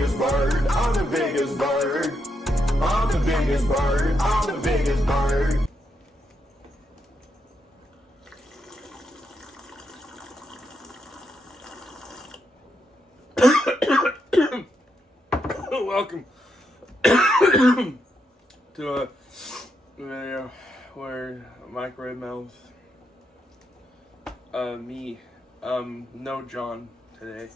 biggest bird. I'm the biggest bird. I'm the biggest bird. I'm the biggest bird. Welcome to a video where microwave mouth, me, no John today.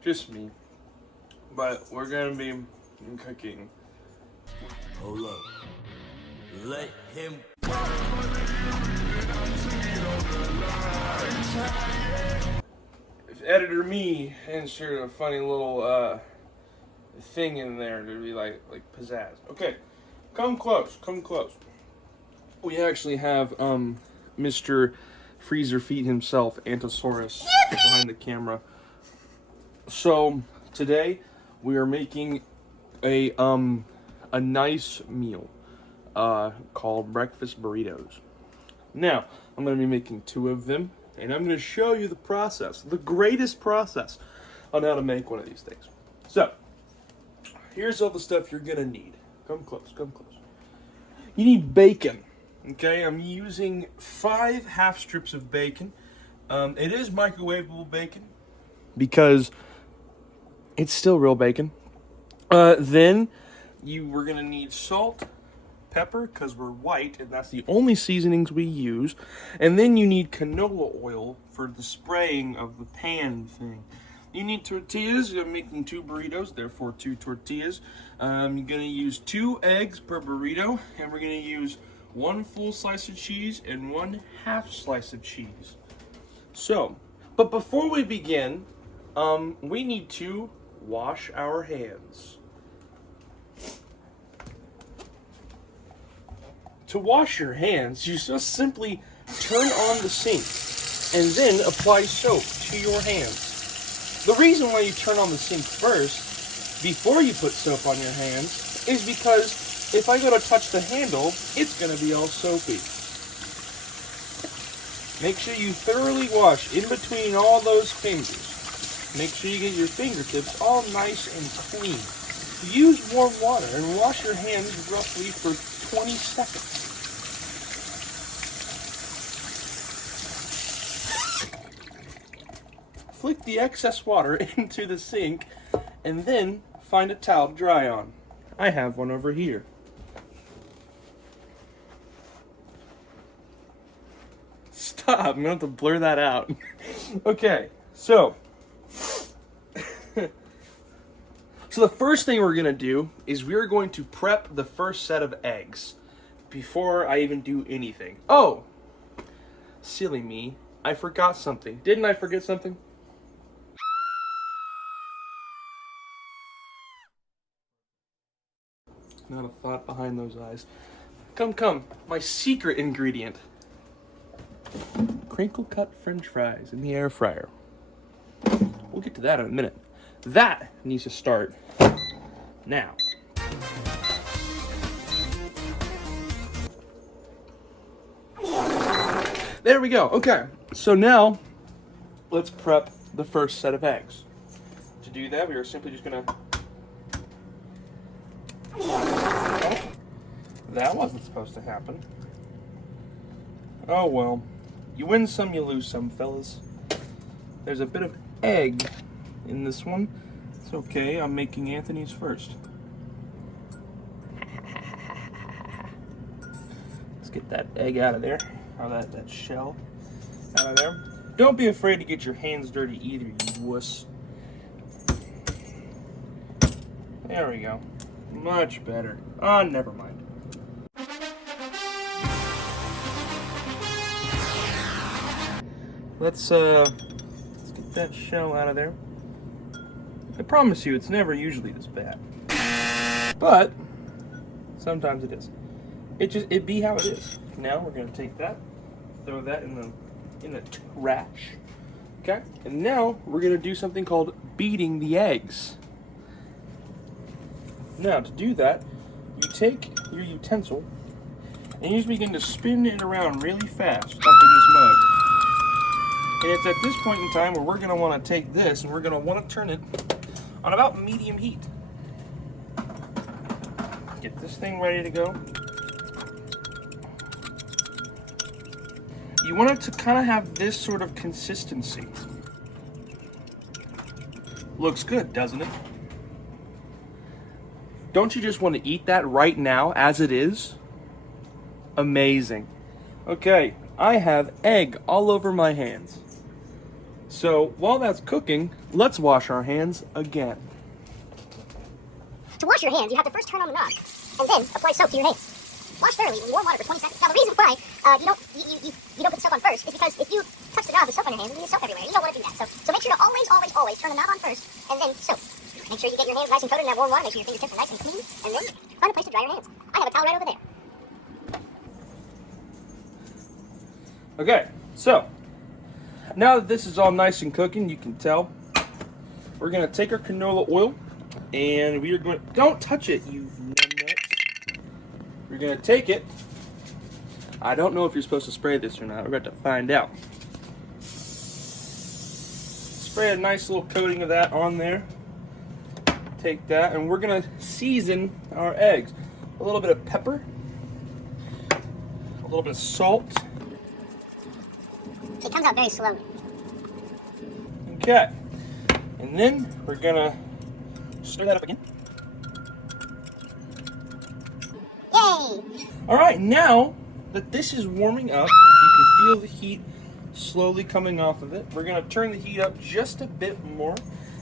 Just me, but we're gonna be cooking. Hold up, let him. If editor me insert a funny little thing in there to be like pizzazz. Okay, come close, come close. We actually have Mr. Freezer Feet himself, Antosaurus, behind the camera. So today we are making a nice meal called breakfast burritos. Now I'm going to be making 2 of them, and I'm going to show you the process, the greatest process on how to make one of these things. So here's all the stuff you're going to need. Come close, come close. You need bacon. Okay, I'm using 5 half strips of bacon. It is microwavable bacon because it's still real bacon. Then we're gonna need salt, pepper, because we're white, and that's the only seasonings we use. And then you need canola oil for the spraying of the pan thing. You need tortillas. I'm making 2 burritos, therefore 2 tortillas. You're gonna use 2 eggs per burrito, and we're gonna use 1 full slice of cheese and 1 half slice of cheese. So, but before we begin, we need to wash our hands. To wash your hands, you just simply turn on the sink and then apply soap to your hands. The reason why you turn on the sink first, before you put soap on your hands, is because if I go to touch the handle, it's going to be all soapy. Make sure you thoroughly wash in between all those fingers. Make sure you get your fingertips all nice and clean. Use warm water and wash your hands roughly for 20 seconds. Flick the excess water into the sink and then find a towel to dry on. I have one over here. Stop, I'm gonna have to blur that out. Okay, so the first thing we're gonna do is we're going to prep the first set of eggs before I even do anything. Oh, silly me, I forgot something. Didn't I forget something? Not a thought behind those eyes. Come, my secret ingredient. Crinkle cut French fries in the air fryer. We'll get to that in a minute. That needs to start now. There we go. Okay, so now let's prep the first set of eggs. To do that, we are simply just gonna... That wasn't supposed to happen. Oh well. You win some, you lose some, fellas. There's a bit of egg in this one. It's okay, I'm making Anthony's first. Let's get that egg out of there. Or that shell out of there. Don't be afraid to get your hands dirty either, you wuss. There we go. Much better. Ah, never mind. Let's get that shell out of there. I promise you, it's never usually this bad. But sometimes it is. It be how it is. Now we're gonna take that, throw that in the trash. Okay? And now we're gonna do something called beating the eggs. Now to do that, you take your utensil and you just begin to spin it around really fast up in this mug. And it's at this point in time where we're going to want to take this and we're going to want to turn it on about medium heat. Get this thing ready to go. You want it to kind of have this sort of consistency. Looks good, doesn't it? Don't you just want to eat that right now as it is? Amazing. Okay, I have egg all over my hands. So while that's cooking, let's wash our hands again. To wash your hands, you have to first turn on the knob, and then apply soap to your hands. Wash thoroughly in warm water for 20 seconds. Now, the reason why you don't put soap on first is because if you touch the knob with soap on your hands, you get soap everywhere. You don't want to do that. So make sure to always turn the knob on first, and then soap. Make sure you get your hands nice and coated in that warm water. Make sure your fingertips are nice and clean, and then find a place to dry your hands. I have a towel right over there. Okay, so now that this is all nice and cooking, you can tell, we're gonna take our canola oil and we are going, don't touch it, you numbnuts. We're gonna take it. I don't know if you're supposed to spray this or not. We're about to find out. Spray a nice little coating of that on there. Take that and we're gonna season our eggs. A little bit of pepper, a little bit of salt. It comes out very slowly. Okay, and then we're gonna stir that up again. Yay! All right, now that this is warming up, you can feel the heat slowly coming off of it. We're gonna turn the heat up just a bit more,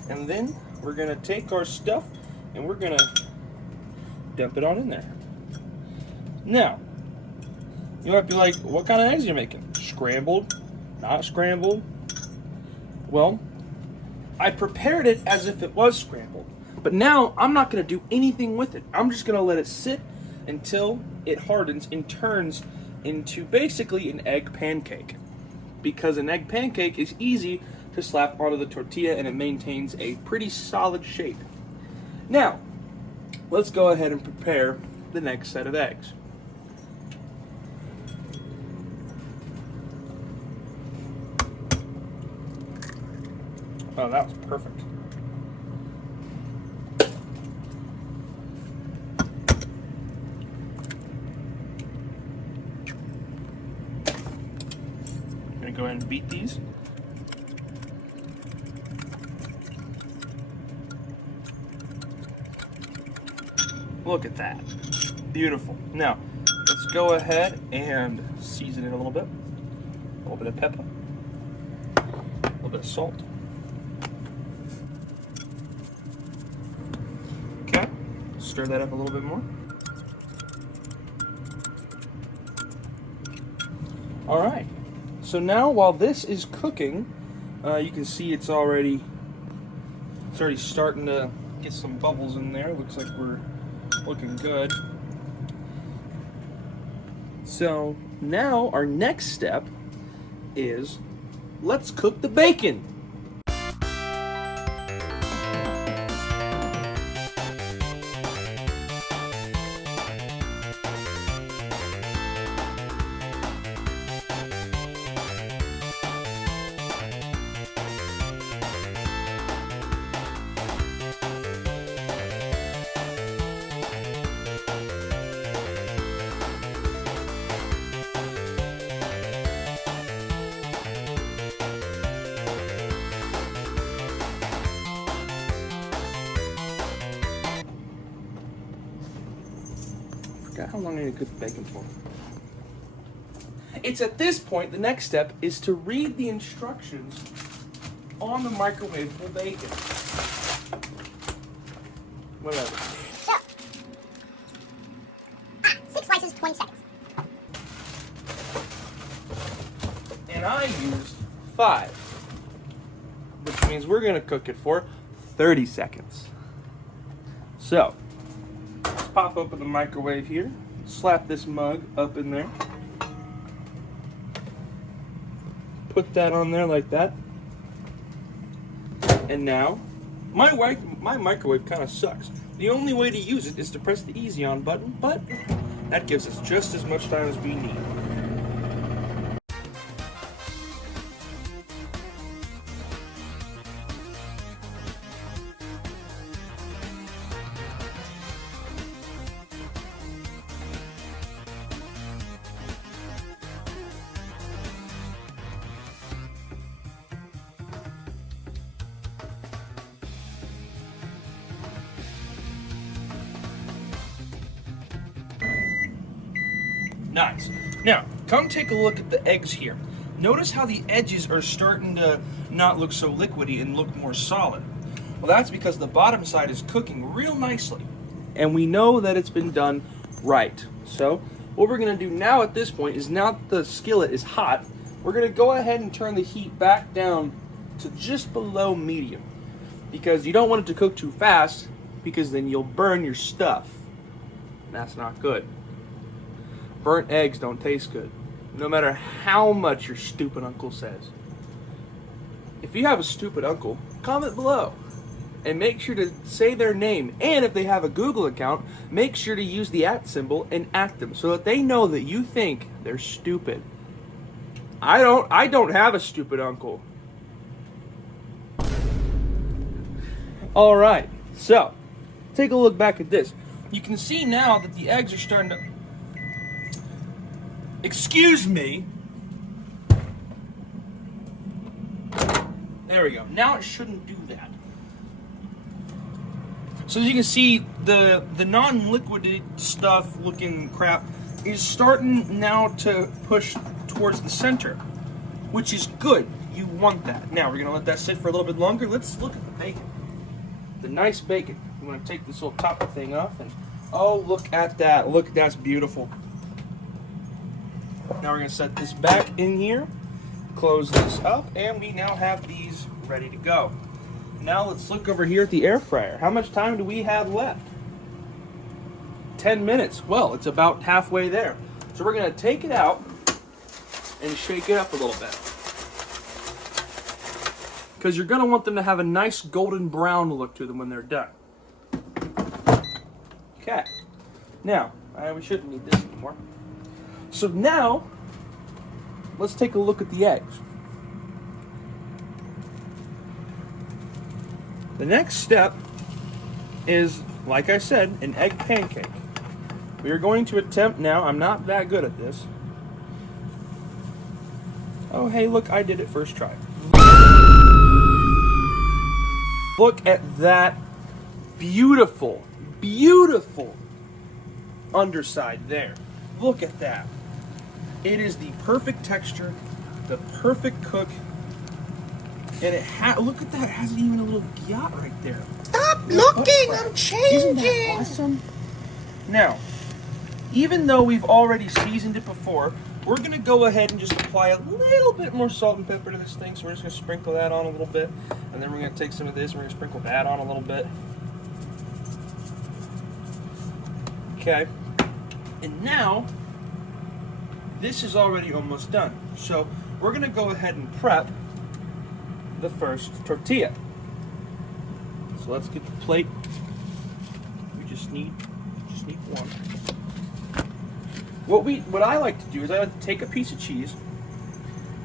and then we're gonna take our stuff and we're gonna dump it on in there. Now, you might be like, what kind of eggs are you making? Scrambled? Not scrambled? Well, I prepared it as if it was scrambled. But now I'm not going to do anything with it. I'm just going to let it sit until it hardens and turns into basically an egg pancake. Because an egg pancake is easy to slap onto the tortilla and it maintains a pretty solid shape. Now, let's go ahead and prepare the next set of eggs. Oh, that was perfect. I'm gonna go ahead and beat these. Look at that. Beautiful. Now, let's go ahead and season it a little bit. A little bit of pepper. A little bit of salt. Okay. Stir that up a little bit more. All right. So now while this is cooking, you can see it's already starting to get some bubbles in there. Looks like we're looking good. So now our next step is let's cook the bacon. Forgot how long I need to cook the bacon for. It's at this point, the next step is to read the instructions on the microwavable bacon. Whatever. So, 6 slices, 20 seconds. And I used 5, which means we're gonna cook it for 30 seconds. So, let's pop open the microwave here, slap this mug up in there, put that on there like that, and now, my microwave kind of sucks. The only way to use it is to press the easy on button, but that gives us just as much time as we need. Nice. Now, come take a look at the eggs here. Notice how the edges are starting to not look so liquidy and look more solid. Well, that's because the bottom side is cooking real nicely. And we know that it's been done right. So, what we're going to do now at this point is, now that the skillet is hot, we're going to go ahead and turn the heat back down to just below medium. Because you don't want it to cook too fast, because then you'll burn your stuff. And that's not good. Burnt eggs don't taste good, no matter how much your stupid uncle says. If you have a stupid uncle, comment below. And make sure to say their name. And if they have a Google account, make sure to use the @ symbol and @ them so that they know that you think they're stupid. I don't have a stupid uncle. Alright, so take a look back at this. You can see now that the eggs are starting to... Excuse me. There we go. Now it shouldn't do that. So as you can see, the non-liquid stuff looking crap is starting now to push towards the center, which is good. You want that. Now we're going to let that sit for a little bit longer. Let's look at the bacon. The nice bacon. I'm going to take this little top thing off, and oh, look at that. Look, that's beautiful. Now we're going to set this back in here, close this up, and we now have these ready to go. Now let's look over here at the air fryer. How much time do we have left? 10 minutes. Well, it's about halfway there. So we're going to take it out and shake it up a little bit. Because you're going to want them to have a nice golden brown look to them when they're done. Okay. Now, we shouldn't need this anymore. So now, let's take a look at the eggs. The next step is, like I said, an egg pancake. We are going to attempt now. I'm not that good at this. Oh, hey, look, I did it first try. Look at that beautiful, beautiful underside there. Look at that. It is the perfect texture, the perfect cook, and look at that, it has even a little yacht right there. Stop looking, I'm changing. Isn't that awesome? Now, even though we've already seasoned it before, we're going to go ahead and just apply a little bit more salt and pepper to this thing. So we're just going to sprinkle that on a little bit. And then we're going to take some of this and we're going to sprinkle that on a little bit. Okay. And now, this is already almost done. So we're going to go ahead and prep the first tortilla. So let's get the plate. We just need one. What I like to do is I like to take a piece of cheese.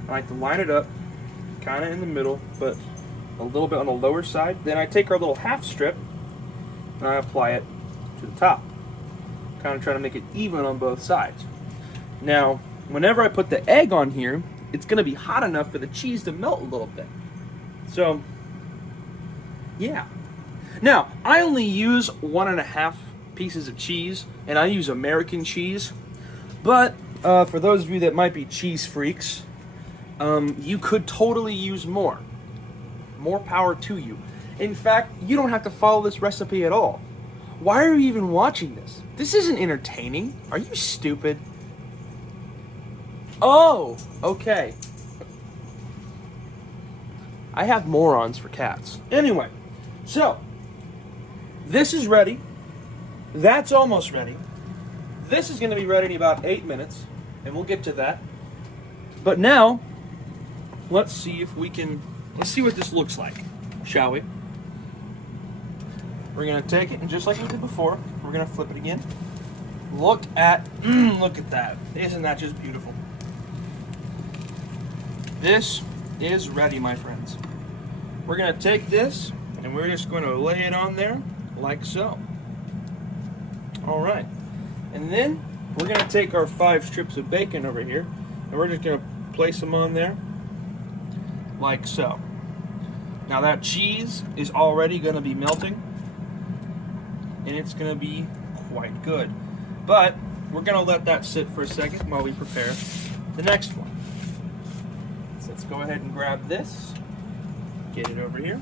I like to line it up, kind of in the middle, but a little bit on the lower side. Then I take our little half strip and I apply it to the top. Kind of trying to make it even on both sides. Now, whenever I put the egg on here, it's going to be hot enough for the cheese to melt a little bit. So, yeah. Now, I only use 1.5 pieces of cheese, and I use American cheese. But for those of you that might be cheese freaks, you could totally use more. More power to you. In fact, you don't have to follow this recipe at all. Why are you even watching this? This isn't entertaining. Are you stupid? Oh, okay. I have morons for cats. Anyway, so this is ready. That's almost ready. This is going to be ready in about 8 minutes, and we'll get to that. But now, let's see what this looks like, shall we? We're going to take it, and just like we did before, we're going to flip it again. Look at that. Isn't that just beautiful? This is ready, my friends. We're going to take this, and we're just going to lay it on there, like so. All right. And then we're going to take our 5 strips of bacon over here, and we're just going to place them on there, like so. Now that cheese is already going to be melting, and it's going to be quite good. But we're gonna let that sit for a second while we prepare the next one. So let's go ahead and grab this, get it over here.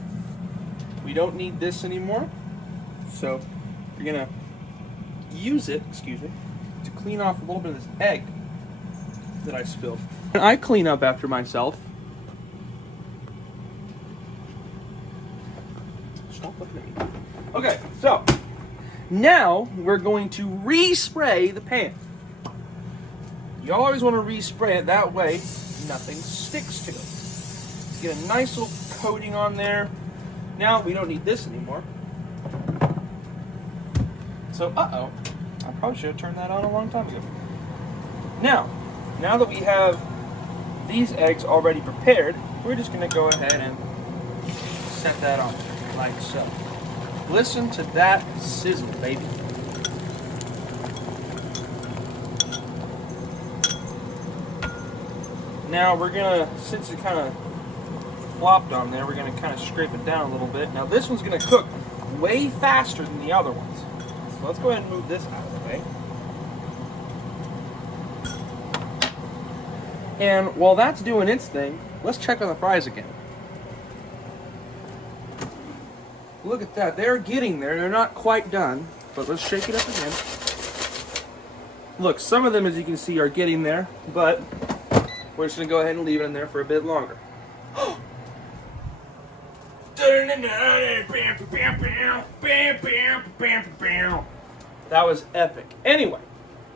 We don't need this anymore, so we're gonna use it, to clean off a little bit of this egg that I spilled. And I clean up after myself. Stop looking at me. Okay, so now we're going to respray the pan. You always want to respray it, that way nothing sticks to it. Let's get a nice little coating on there. Now we don't need this anymore. So, I probably should have turned that on a long time ago. Now that we have these eggs already prepared, we're just going to go ahead and set that on like so. Listen to that sizzle, baby. Now we're going to, since it kind of flopped on there, we're going to kind of scrape it down a little bit. Now this one's going to cook way faster than the other ones. So let's go ahead and move this out of the way. And while that's doing its thing, let's check on the fries again. Look at that, they're getting there. They're not quite done, but let's shake it up again. Look, some of them, as you can see, are getting there, but we're just gonna go ahead and leave it in there for a bit longer. That was epic. Anyway,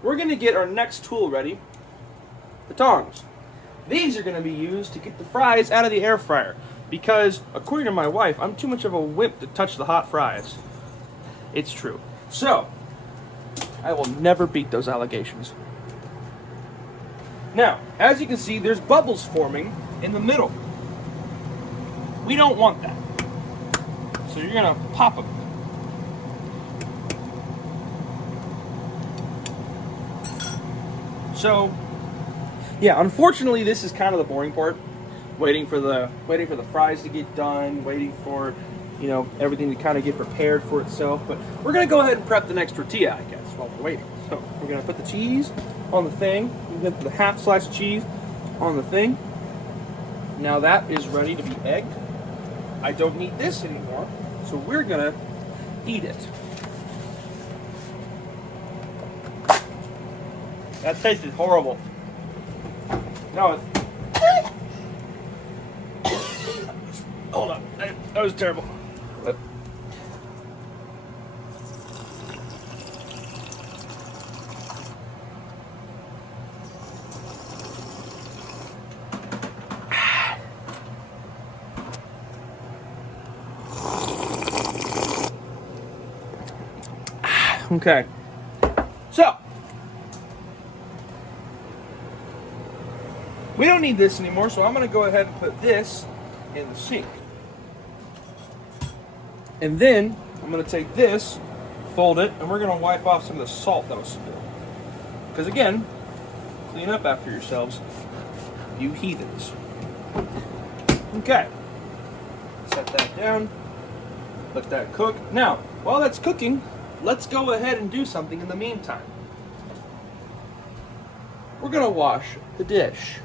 we're gonna get our next tool ready, the tongs. These are gonna be used to get the fries out of the air fryer. Because, according to my wife, I'm too much of a wimp to touch the hot fries. It's true. So, I will never beat those allegations. Now, as you can see, there's bubbles forming in the middle. We don't want that. So you're gonna pop them. So, yeah, unfortunately, this is kind of the boring part. Waiting for the fries to get done, waiting for, everything to kind of get prepared for itself. But we're gonna go ahead and prep the next tortilla, I guess, while we're waiting. So we're gonna put the cheese on the thing. We're gonna put the half slice of cheese on the thing. Now that is ready to be egged. I don't need this anymore, so we're gonna eat it. That tasted horrible. No, it's... Hold on, that was terrible. But... Okay, so we don't need this anymore, so I'm going to go ahead and put this in the sink. And then I'm going to take this, fold it, and we're going to wipe off some of the salt that was spilled. Because again, clean up after yourselves, you heathens. Okay, set that down, let that cook. Now, while that's cooking, let's go ahead and do something in the meantime. We're going to wash the dish.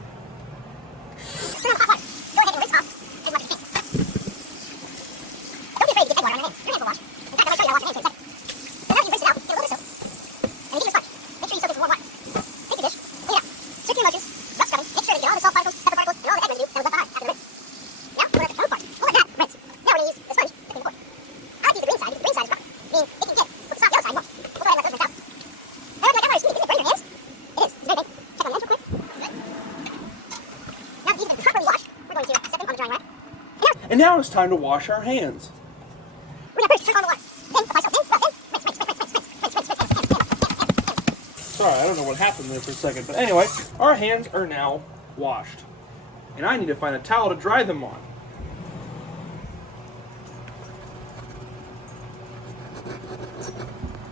And now it's time to wash our hands. Sorry, I don't know what happened there for a second, but anyway, our hands are now washed. And I need to find a towel to dry them on.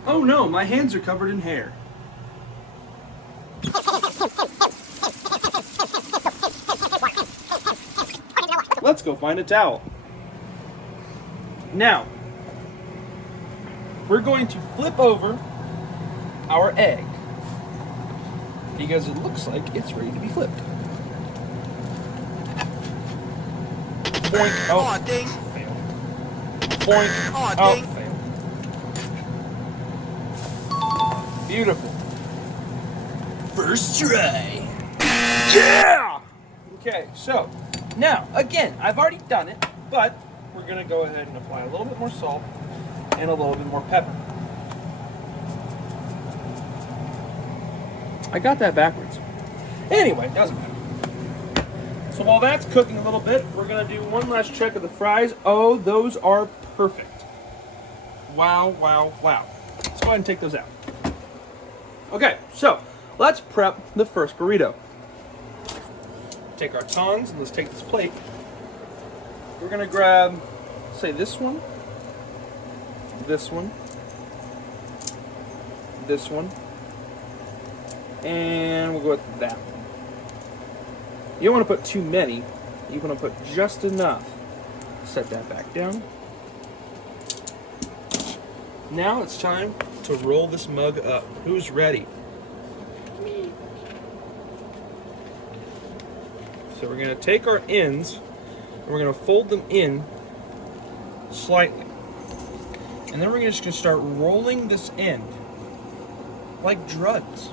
Oh no, my hands are covered in hair. Let's go find a towel. Now, we're going to flip over our egg. because it looks like it's ready to be flipped. Boink. Oh, ding. fail. Boink. Aw, Oh, ding. fail. Beautiful. First try. Yeah! Okay, so now, again, I've already done it, but we're going to go ahead and apply a little bit more salt and a little bit more pepper. I got that backwards. Anyway, doesn't matter. So while that's cooking a little bit, we're going to do one last check of the fries. Oh, those are perfect. Wow, wow, wow. Let's go ahead and take those out. Okay, so let's prep the first burrito. Take our tongs and let's take this plate. We're going to grab, say, this one, this one, this one, and we'll go with that one. You don't want to put too many. You want to put just enough. Set that back down. Now it's time to roll this mug up. Who's ready? Me. So we're going to take our ends and we're going to fold them in slightly. And then we're just going to start rolling this end like drugs.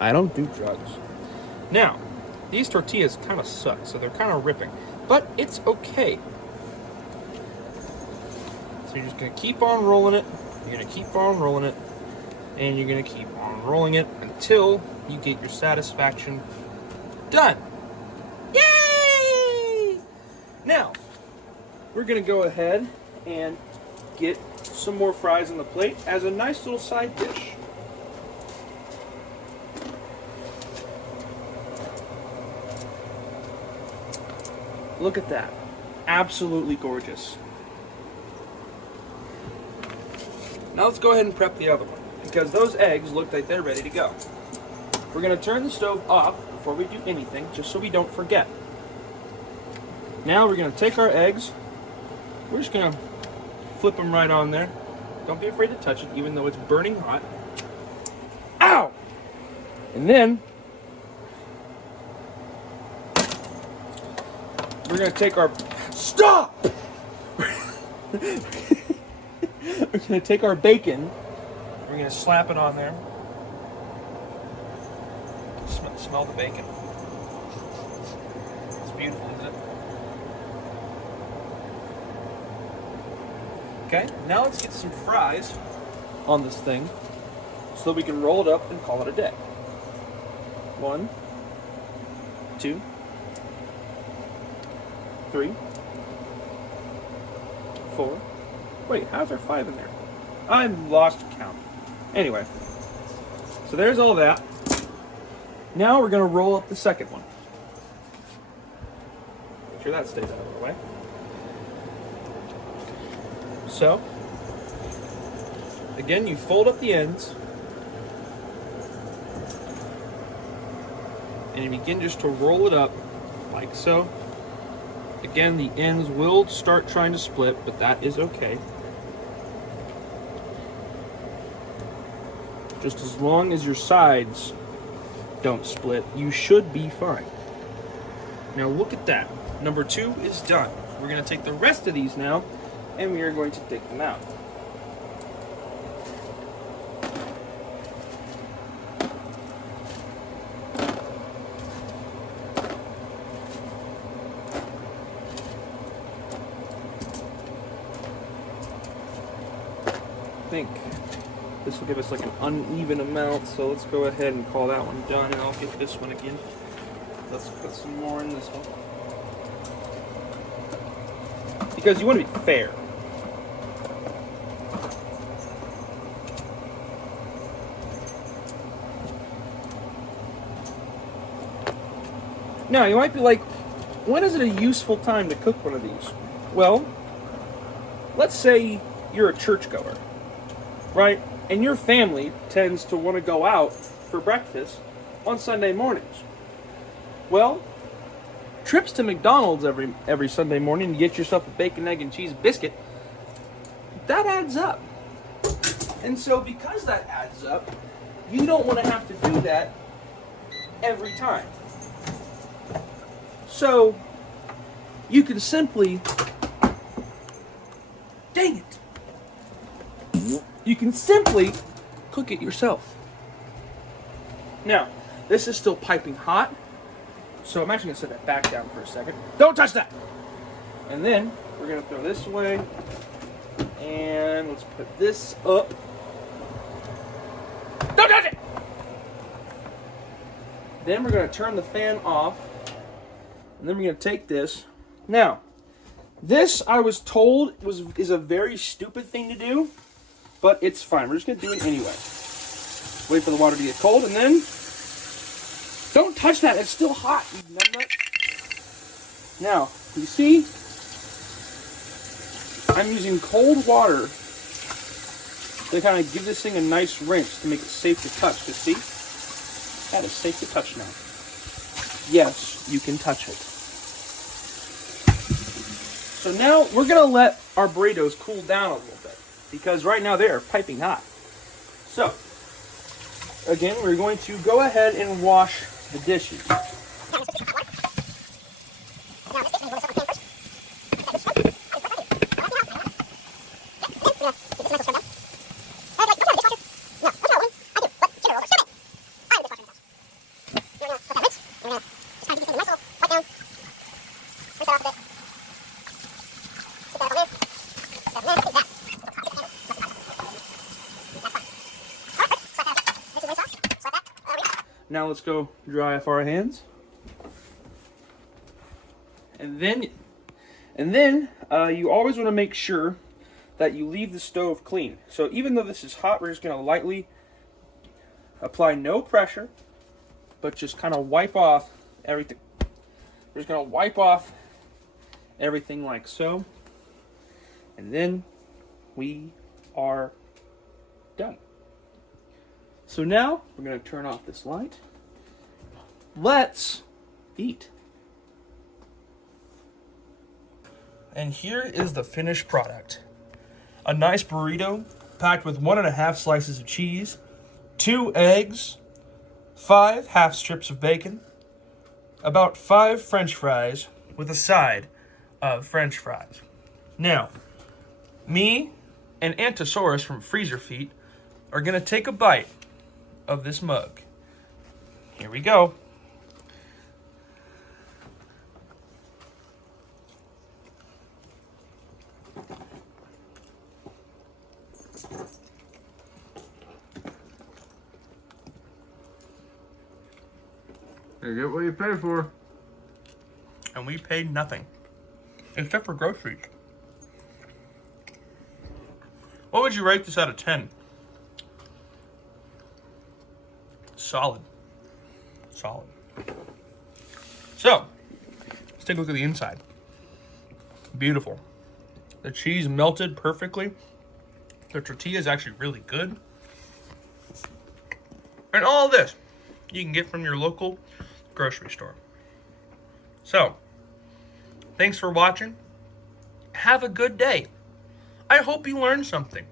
I don't do drugs. Now, these tortillas kind of suck, so they're kind of ripping. But it's okay. So you're just going to keep on rolling it. You're going to keep on rolling it. And you're going to keep on rolling it until you get your satisfaction done. Yay! Now, we're going to go ahead and get some more fries on the plate as a nice little side dish. Look at that. Absolutely gorgeous. Now let's go ahead and prep the other one, because those eggs look like they're ready to go. We're going to turn the stove off before we do anything, just so we don't forget. Now we're going to take our eggs. We're just going to flip them right on there. Don't be afraid to touch it, even though it's burning hot. Ow! And then we're going to take our... Stop! We're going to take our bacon. We're going to slap it on there. Smell the bacon. It's beautiful, isn't it? Okay, now let's get some fries on this thing so that we can roll it up and call it a day. 1, 2, 3, 4. Wait, how's there 5 in there? I'm lost count. Anyway, so there's all that. Now we're going to roll up the second one. Make sure that stays out of the way. So, again, you fold up the ends. And you begin just to roll it up like so. Again, the ends will start trying to split, but that is okay. Just as long as your sides don't split, you should be fine. Now look at that. Number 2 is done. We're going to take the rest of these now, and we are going to take them out. I think this will give us like an uneven amount, so let's go ahead and call that one done, and I'll get this one again. Let's put some more in this one. Because you want to be fair. Now, you might be like, when is it a useful time to cook one of these? Well, let's say you're a churchgoer, right? And your family tends to want to go out for breakfast on Sunday mornings. Well, trips to McDonald's every Sunday morning to get yourself a bacon, egg, and cheese biscuit, that adds up. And so because that adds up, you don't want to have to do that every time. So you can simply, dang it, you can simply cook it yourself. Now, this is still piping hot, so I'm actually going to set that back down for a second. Don't touch that! And then we're going to throw this away, and let's put this up. Don't touch it! Then we're going to turn the fan off, and then we're going to take this. Now, this I was told is a very stupid thing to do, but it's fine. We're just going to do it anyway. Wait for the water to get cold, and then don't touch that. It's still hot, you numbnut. Now, you see, I'm using cold water to kind of give this thing a nice rinse to make it safe to touch. You see? That is safe to touch now. Yes, you can touch it. So now we're going to let our burritos cool down a little bit, because right now they are piping hot. So, again, we're going to go ahead and wash the dishes. Now let's go dry off our hands. And then you always want to make sure that you leave the stove clean. So even though this is hot, we're just going to lightly apply no pressure, but just kind of wipe off everything. We're just going to wipe off everything like so. And then we are done. So now we're going to turn off this light. Let's eat. And here is the finished product. A nice burrito packed with 1.5 slices of cheese, 2 eggs, 5 half strips of bacon, about 5 French fries with a side of French fries. Now, me and Antosaurus from Freezer Feet are going to take a bite of this mug. Here we go. You get what you pay for. And we paid nothing, except for groceries. What would you rate this out of 10? Solid. Solid. So, let's take a look at the inside. Beautiful. The cheese melted perfectly. The tortilla is actually really good. And all of this you can get from your local grocery store. So, thanks for watching. Have a good day. I hope you learned something.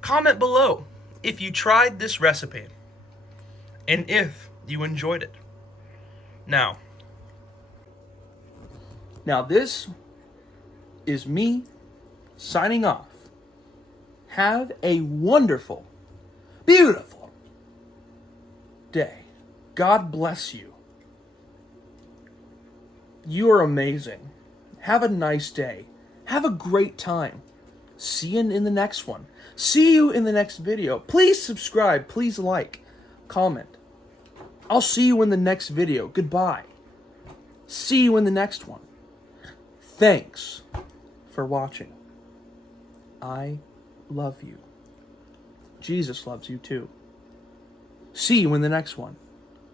Comment below if you tried this recipe and if you enjoyed it. Now this is me signing off. Have a wonderful, beautiful day. God bless you. You are amazing. Have a nice day. Have a great time. See you in the next one. See you in the next video. Please subscribe. Please like. Comment. I'll see you in the next video. Goodbye. See you in the next one. Thanks for watching. I love you. Jesus loves you too. See you in the next one.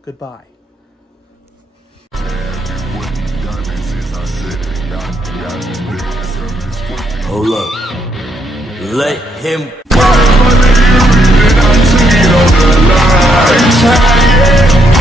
Goodbye. Hold up. Let him I took it on the line.